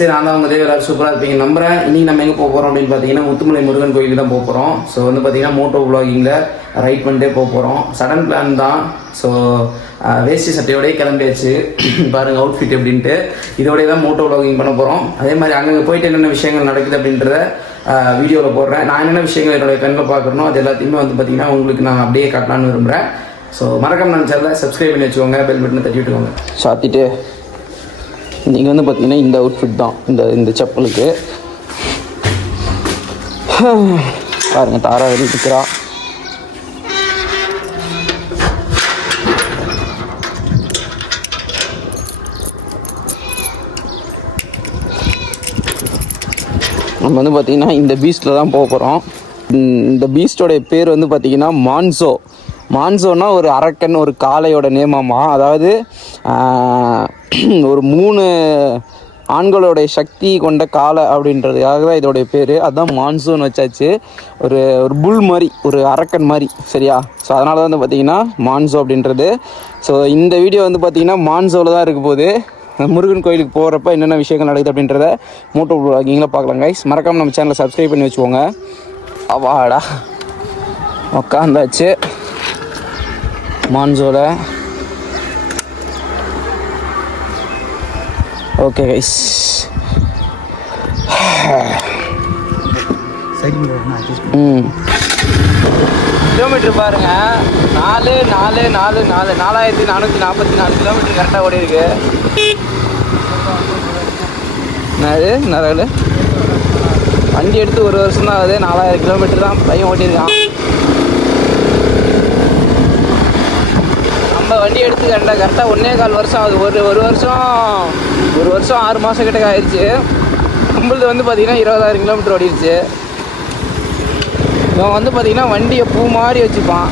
நமஸ்தே. நான் தான் உங்கள் எல்லாரும் சூப்பராக இருப்பீங்க நம்புறேன். இன்றைக்கி நம்ம எங்கே போக போகிறோம் அப்படின்னு பார்த்தீங்கன்னா முத்துமலை முருகன் கோயிலுக்கு தான் போக போகிறோம். ஸோ வந்து பார்த்தீங்கன்னா மோட்டோ விளாகிங்கில் ரைட் பண்ணிட்டே போக போகிறோம். சடன் பிளான் தான். ஸோ வேஷ்டி சட்டையோடய கிளம்பியாச்சு. பாருங்கள் அவுட்ஃபிட் எப்படின்ட்டு. இதோடய தான் மோட்டோ விளாகிங் பண்ண போகிறோம். அதே மாதிரி அங்கே போயிட்டு என்னென்ன விஷயங்கள் நடக்குது அப்படின்றத வீடியோவில் போடுறேன். நான் என்னென்ன விஷயங்கள் என்னுடைய கண்ணில் பார்க்குறனோ அது எல்லாத்தையுமே வந்து பார்த்தீங்கன்னா உங்களுக்கு நான் அப்படியே காட்டலான்னு விரும்புகிறேன். ஸோ மறக்காம நான் சேனலை சப்ஸ்கிரைப் பண்ணி வச்சுக்கோங்க, பெல் பட்டனை தட்டி விட்டுக்கோங்க. சாத்திட்டு நீங்கள் வந்து பார்த்தீங்கன்னா இந்த அவுட்ஃபிட் தான் இந்த செப்பலுக்கு. பாருங்கள் தாரா வெளியே இருக்கிறா. நம்ம வந்து பார்த்திங்கன்னா இந்த பீஸ்டில் தான் போக போகிறோம். இந்த பீஸ்டோடைய பேர் வந்து பார்த்திங்கன்னா மான்சோன்னா ஒரு அரக்கன், ஒரு காளையோட நேமாமா. அதாவது ஒரு 3 ஆண்களோடைய சக்தி கொண்ட காளை அப்படின்றதுக்காக தான் இதோடைய பேர். அதுதான் மான்சோன்னு வச்சாச்சு. ஒரு புல் மாதிரி, ஒரு அரக்கன் மாதிரி, சரியா? ஸோ அதனால தான் வந்து பார்த்திங்கன்னா மான்சோ அப்படின்றது. ஸோ இந்த வீடியோ வந்து பார்த்திங்கன்னா மான்சோவில் தான் இருக்க போகுது. முருகன் கோயிலுக்கு போகிறப்ப என்னென்ன விஷயங்கள் நடக்குது அப்படின்றத மோட்டோ விளாகிங்கில் பார்க்கலாம் கைஸ். மறக்காமல் நம்ம சேனலை சப்ஸ்கிரைப் பண்ணி வச்சுக்கோங்க. அவாடா உக்காந்தாச்சு மான்சோல. ஓகே கைஸ், கிலோமீட்டர் பாருங்க, 4444 கிலோமீட்டர் கரெக்டாக ஓடி இருக்கு. நிறைய வண்டி எடுத்து 1 வருஷம் தான் ஆகுது. 4000 கிலோமீட்டர் தான் பையன் ஓட்டியிருக்கான். நம்ம வண்டி எடுத்து கரெக்டாக 1.25 வருஷம் ஆகுது. ஒரு வருஷம் 6 மாதம் கிட்ட ஆயிடுச்சு. நம்மளது வந்து பார்த்திங்கன்னா 20,000 கிலோமீட்டர் ஓடிடுச்சு. இவன் வந்து பார்த்திங்கன்னா வண்டியை பூ மாதிரி வச்சுப்பான்.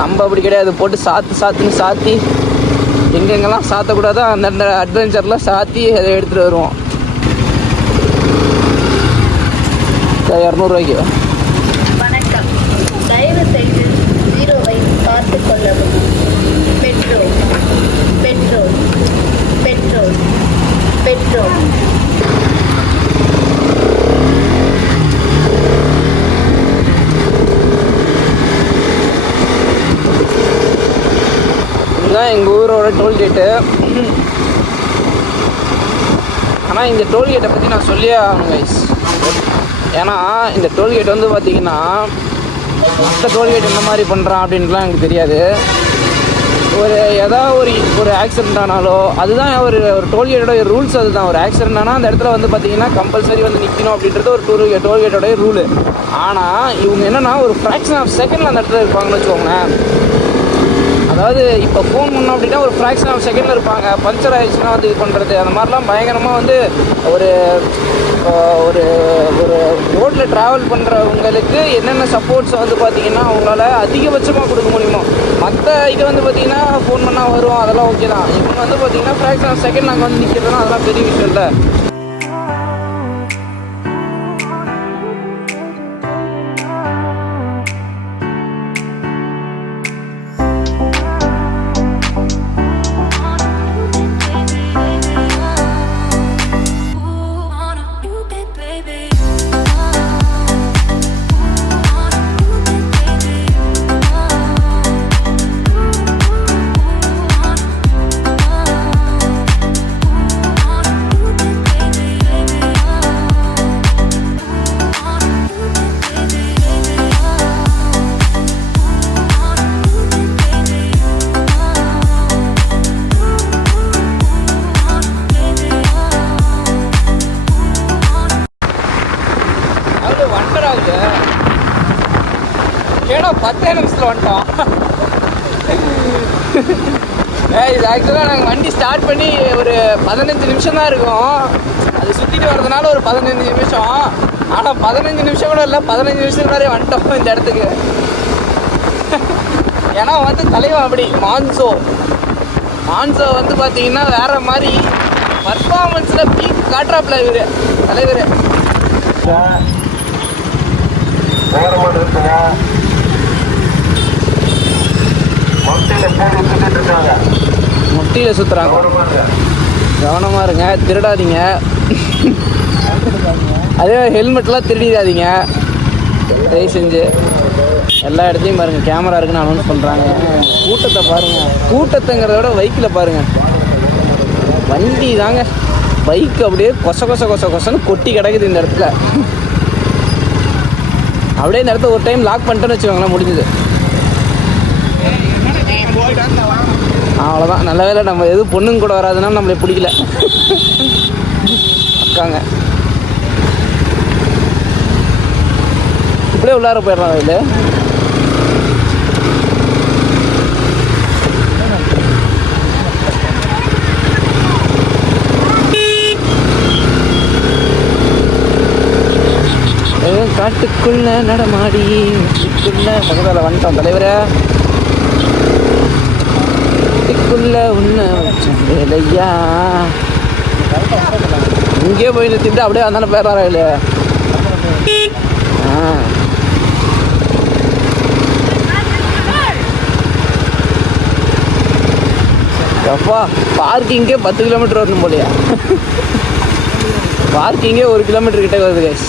நம்ம அப்படி கிடையாது. போட்டு சாத்தி எங்கெங்கெல்லாம் சாத்தக்கூடாதோ அந்த அட்வென்ச்சர்லாம் சாத்தி அதை எடுத்துகிட்டு வருவோம். 200 ரூபாய்க்கு. வணக்கம், தயவு செய்து 0-வை பார்த்து கொள்ளவும். Petrol petrol petrol petrol. இதுதான் எங்கள் ஊரோட டோல்கேட்டு. ஆனால் இந்த டோல்கேட்டை பற்றி நான் சொல்லியே ஆகணும் கைஸ். ஏன்னா இந்த டோல்கேட் வந்து பார்த்திங்கன்னா மற்ற டோல்கேட் என்ன மாதிரி பண்ணுறான் அப்படின்ட்டுலாம் எனக்கு தெரியாது. ஏதாவது ஒரு ஆக்சிடென்ட் ஆனாலோ அதுதான் ஒரு டோல்கேட்டோட ரூல்ஸ். அதுதான் ஒரு ஆக்சிடென்ட் ஆனால் அந்த இடத்துல வந்து பார்த்திங்கன்னா கம்பல்சரி வந்து நிற்கணும் அப்படின்றது ஒரு டோல்கேட்டோடைய ரூலு. ஆனால் இவங்க என்னென்னா ஒரு ஃப்ராக்ஷன் ஆஃப் செகண்டில் அந்த இடத்துல இருப்பாங்கன்னு வச்சுக்கோங்களேன். அதாவது இப்போ ஃபோன் பண்ணோம் அப்படின்னா ஒரு ஃப்ராக்ஷன் ஆஃப் செகண்டில் இருப்பாங்க. பஞ்சர் ஆகிடுச்சுன்னா வந்து இது பண்ணுறது அந்த மாதிரிலாம் பயங்கரமாக வந்து ஒரு ரோட்டில் ட்ராவல் பண்ணுறவங்களுக்கு என்னென்ன சப்போர்ட்ஸ் வந்து பார்த்திங்கன்னா அவங்களால அதிகபட்சமாக கொடுக்க முடியுமோ. மற்ற இது வந்து பார்த்திங்கன்னா ஃபோன் பண்ணால் வரும், அதெல்லாம் ஓகே தான். இவங்க வந்து பார்த்திங்கன்னா ஃப்ராக்ஷன் ஆஃப் செகண்ட் நாங்கள் வந்து நிற்கிறதுனா அதெல்லாம் பெரிய விஷயம் இல்லை. ஏன்னா 10 நிமிஷத்தில் வந்துட்டோம். இது ஆக்சுவலாக நாங்கள் வண்டி ஸ்டார்ட் பண்ணி ஒரு 15 நிமிஷம் தான் இருக்கும். அது சுற்றிட்டு வர்றதுனால ஒரு 15 நிமிஷம். ஆனால் 15 நிமிஷம் கூட இல்லை, 15 நிமிஷத்துக்கு நிறைய வந்துட்டோம் இந்த இடத்துக்கு. ஏன்னா வந்து தலைவன் அப்படி மான்சோ வந்து பார்த்தீங்கன்னா வேறு மாதிரி பர்ஃபார்மன்ஸில் பீக் காட்டுறாப்புல இவர் தலைவர். முட்டியில் சுற்றுறாங்க. கவனமாக இருங்க, திருடாதீங்க. அதே ஹெல்மெட்லாம் திருடிடாதீங்க தயவு செஞ்சு. எல்லா இடத்தையும் பாருங்கள் கேமரா இருக்குன்னு அனௌன்ஸ் பண்ணுறாங்க. கூட்டத்தை பாருங்கள், கூட்டத்தைங்கிறத விட பைக்கில் பாருங்கள். வண்டி தாங்க, பைக் அப்படியே கொச கொச கொச கொசன்னு கொட்டி கிடக்குது இந்த இடத்துல. அப்படியே இந்த இடத்த ஒரு டைம் லாக் பண்ணிட்டேன்னு வச்சுக்கோங்களேன், முடிஞ்சுது. அவ்வளோதான். நல்ல வேலை நம்ம எதுவும் பொண்ணுங்க கூட வராதுன்னா நம்மளை பிடிக்கல. அக்காங்க இப்படியே உள்ளார போயிடலாம். இதில் காட்டுக்குள்ள நடமாடி பக்கத்தில் வந்துட்டோம் தலைவரே. காட்டுக்குள்ள உன்ன வேலையா இங்கே போய் நிறுத்திட்டு அப்படியே வந்தானே பேராரா இல்லையா. அப்பா பார்க்கிங்கே 10 கிலோமீட்டர் வரணும் போலையா. பார்க்கிங்கே 1 கிலோமீட்டர் கிட்டே வருது கைஸ்.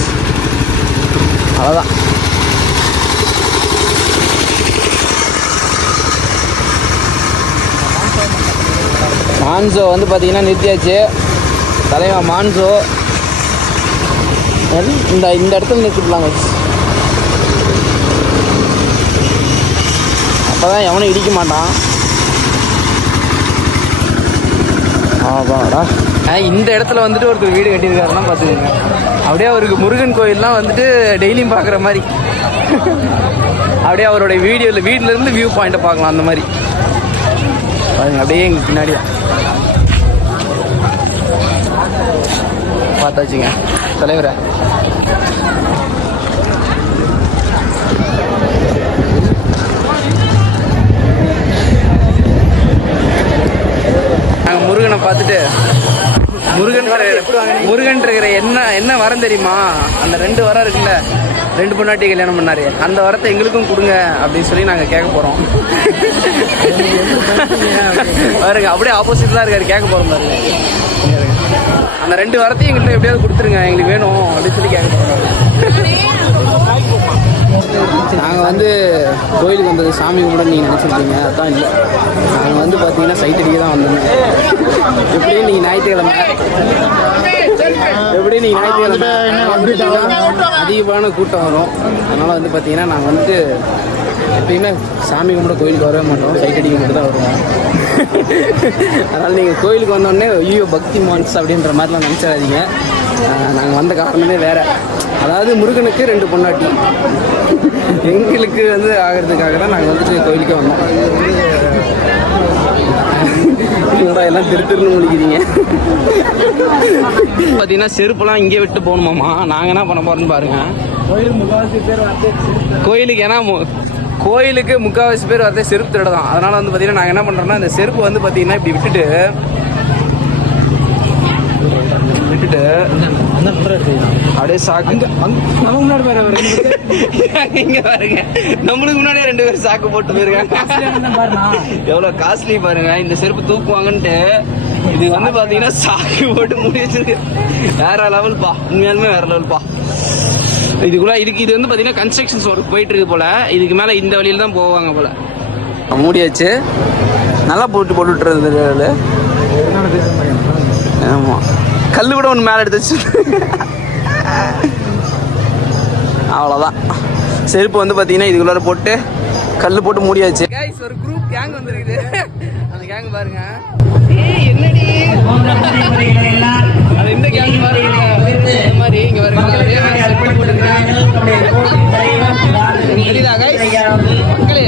அவ்வளோதான். மான்சோ வந்து பார்த்தீங்கன்னா நிறுத்தியாச்சு. தலைவன் மான்சோ இந்த இடத்துல நிறுத்திடலாம் கைஸ். அப்போ தான் எவனும் இடிக்க மாட்டான். ஆவாடா. இந்த இடத்துல வந்துட்டு ஒருத்தர் வீடு கட்டியிருக்காருன்னா பார்த்துக்கோங்க. அப்படியே அவருக்கு முருகன் கோயிலெலாம் வந்துட்டு டெய்லியும் பார்க்குற மாதிரி. அப்படியே அவருடைய வீட்டிலேருந்து வியூ பாயிண்ட்டை பார்க்கலாம் அந்த மாதிரி பாருங்க. அப்படியே எங்கள் பின்னாடி பார்த்தாச்சுங்க தலைவரை. நாங்கள் முருகனை பார்த்துட்டு முருகன் இருக்கிற என்ன வரம் தெரியுமா, அந்த 2 வரம் இருக்குல்ல, 2 பொண்டாட்டி கல்யாணம் பண்ணாரு, அந்த வரத்தை எங்களுக்கும் கொடுங்க அப்படின்னு சொல்லி நாங்கள் கேட்க போகிறோம். பாருங்க அப்படியே ஆப்போசிட்லாம் இருக்காரு, கேட்க போகிறோம் பாருங்க. அந்த 2 வரத்தையும் எங்கள்கிட்ட எப்படியாவது கொடுத்துருங்க, எங்களுக்கு வேணும் அப்படின்னு சொல்லி கேட்க போகிறோம். நாங்கள் வந்து கோயிலுக்கு வந்தது சாமி கும்பிட நீங்கள் நினச்சிருக்கீங்க, அதான் இல்லை. நாங்கள் வந்து பார்த்தீங்கன்னா சைட் அடிக்க தான் வந்தோம். எப்படியும் நீங்கள் ஞாயிற்றுக்கிழமை அதிகமான கூட்டம் வரும். அதனால் வந்து பார்த்தீங்கன்னா நாங்கள் வந்துட்டு எப்பயுமே சாமி கும்பிட கோயிலுக்கு வரவே மாட்டோம், சைட் அடிக்க மட்டும் தான் வருவோம். அதனால் நீங்கள் கோயிலுக்கு வந்தோடனே ஐயோ பக்தி மான்ஸ் அப்படின்ற மாதிரிலாம் நினச்சிடாதீங்க. நாங்கள் வந்த காரணமே வேறு. அதாவது முருகனுக்கு 2 பொண்டாட்டி, எங்களுக்கு வந்து ஆகிறதுக்காக தான் நாங்கள் வந்துட்டு கோயிலுக்கே வந்தோம். எல்லாம் திருன்னு முடிக்கிறீங்க. பார்த்தீங்கன்னா செருப்பெல்லாம் இங்கே விட்டு போகணுமாம்மா. நாங்கள் என்ன பண்ண போகிறோன்னு பாருங்க. கோயிலுக்கு ஏன்னா கோயிலுக்கு 3/4 பேர் வரதே செருப்பு திருட தான். அதனால் வந்து பார்த்தீங்கன்னா நாங்கள் என்ன பண்ணுறோம்னா, இந்த செருப்பு வந்து பார்த்தீங்கன்னா இப்படி விட்டுட்டு அப்படியே சாக்கு முன்னாடி இங்க பாருங்க, நம்மளுக்கு முன்னாடியே 2 பேர் சாக்கு போட்டு போயிருக்காங்க. எவ்வளவு காஸ்ட்லி பாருங்க இந்த செருப்பு தூக்குவாங்கன்ட்டு. இது வந்து பாத்தீங்கன்னா சாக்கு போட்டு மூடி வச்சிருக்கு. வேற லெவல்பா, உண்மையாலுமே வேற லெவல்பா. இதுக்குள்ள இது வந்து பாத்தீங்கன்னா கன்ஸ்ட்ரக்ஷன்ஸ் ஒர்க் போயிட்டு இருக்கு போல. இதுக்கு மேல இந்த வழியில தான் போவாங்க போல. மூடியாச்சு, நல்லா போட்டுட்டு இருந்தது. ஆமா, கல்லு கூட ஒன்று மேலே எடுத்து வச்சு. அவ்வளோதான். செருப்பு வந்து பார்த்தீங்கன்னா இதுக்குள்ளார போட்டு கல் போட்டு மூடியாச்சு. ஒரு குரூப் கேங் வந்துருக்குது, அந்த கேங் பாருங்க. என்னடி அது இந்த கேங் பாருங்க. இந்த மாதிரி இங்கே பாருங்க, தெரியுதா மக்களே?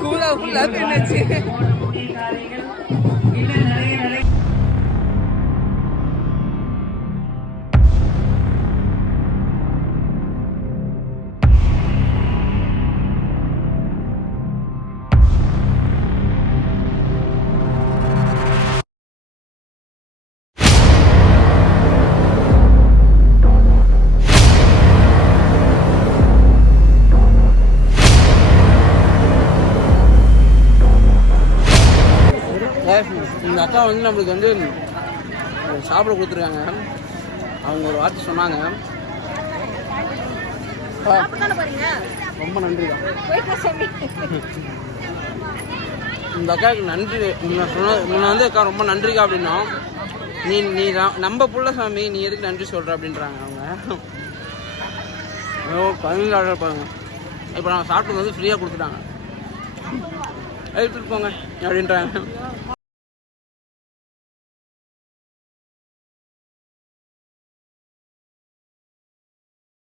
கூலா ஃபுல்லாக என்னாச்சு? அக்கா வந்து நம்மளுக்கு வந்து சாப்பிட கொடுத்துருக்காங்க. அவங்க ஒரு வார்த்தை சொன்னாங்க. ரொம்ப நன்றி. இந்த அக்காவுக்கு நன்றி. முன்ன வந்து அக்கா ரொம்ப நன்றிக்கா அப்படின்னா, நீ நம்ம புள்ள சாமி, நீ எதுக்கு நன்றி சொல்கிற அப்படின்றாங்க அவங்க. பதினஞ்சு ஆர்டர் பாருங்க. இப்போ நான் சாப்பிட்டு வந்து ஃப்ரீயாக கொடுத்துட்டாங்க. எடுத்துகிட்டு போங்க அப்படின்றாங்க.